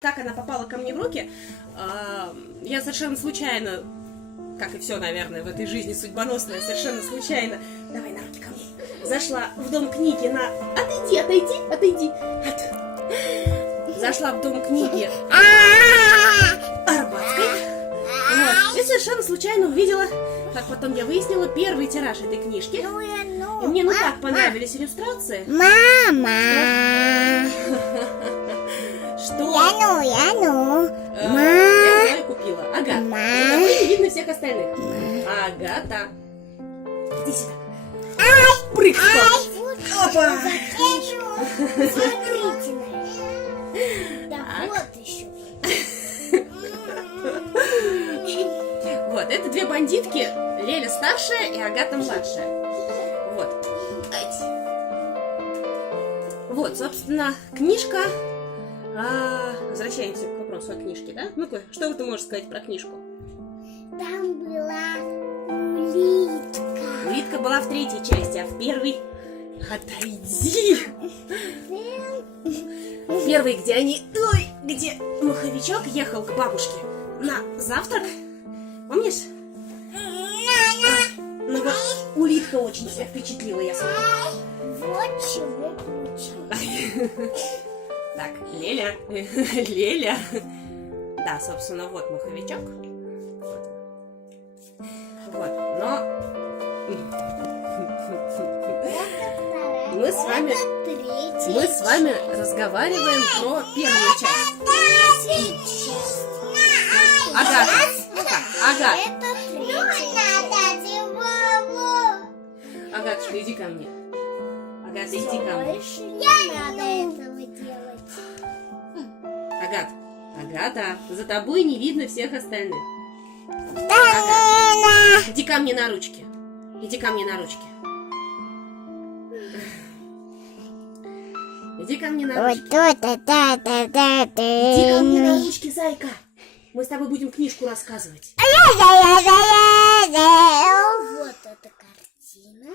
Как она попала ко мне в руки, я совершенно случайно, как и все, наверное, в этой жизни судьбоносное, совершенно случайно, давай на руки ко мне, зашла в дом книги на... Отойди. Зашла в дом книги Арбатской, вот, и совершенно случайно увидела, как потом я выяснила, первый тираж этой книжки. И мне так понравились иллюстрации. Мама! Что? Я Я купила. Ага. За тобой не видно всех остальных. Агата. Иди сюда. Прыг. Опа. Смотрите на это. Да вот еще. Вот, это две бандитки. Леля старшая и Агата младшая. Вот. Вот, собственно, книжка. Возвращаемся к вопросу о книжке, да? Ну-ка, что ты можешь сказать про книжку? Там была улитка. Улитка была в третьей части, а в первой... Отойди! В первой, где они... Ой, где маховичок ехал к бабушке на завтрак. Помнишь? Ну вот, улитка очень себя впечатлила, я смотрю. Вот чего получилось. Так, Леля. Да, собственно, вот маховичок. Вот, но... Мы с вами разговариваем про первую часть. Агата. Агатушка, иди ко мне. Агата, иди ко мне. Больше не надо этого делать. Агата, за тобой не видно всех остальных. Агата, иди ко мне на ручки. Иди ко мне на ручки, зайка. Мы с тобой будем книжку рассказывать. Вот эта картина.